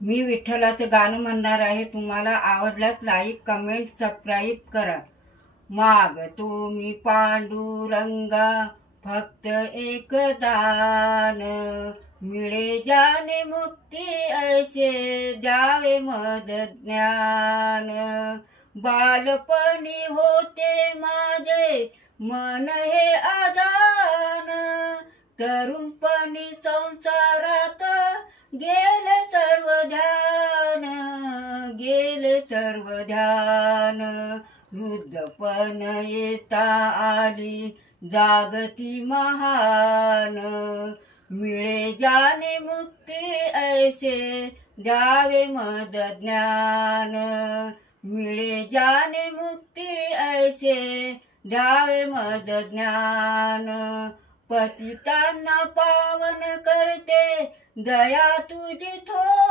मी विठ्ठलाचं गाणं म्हणणार आहे. तुम्हाला आवडल्यास लाईक, कमेंट, सबस्क्राईब करा. मागतो मी पांडुरंगा फक्त एक दान, मिळे ज्याने मुक्ती ऐसे द्यावे मद ज्ञान. बालपणी होते माझे मन हे आजान, तरुणपणी संसारात गेले सर्व ध्यान, गेले सर्व ध्यान. वृद्धपण येता आली जागती महान, मिळे ज्याने मुक्ती ऐसे द्यावे मद ज्ञान, मिळे ज्याने मुक्ती ऐसे द्यावे मद ज्ञान. पतितांना पावन करते दया तुझी थोर,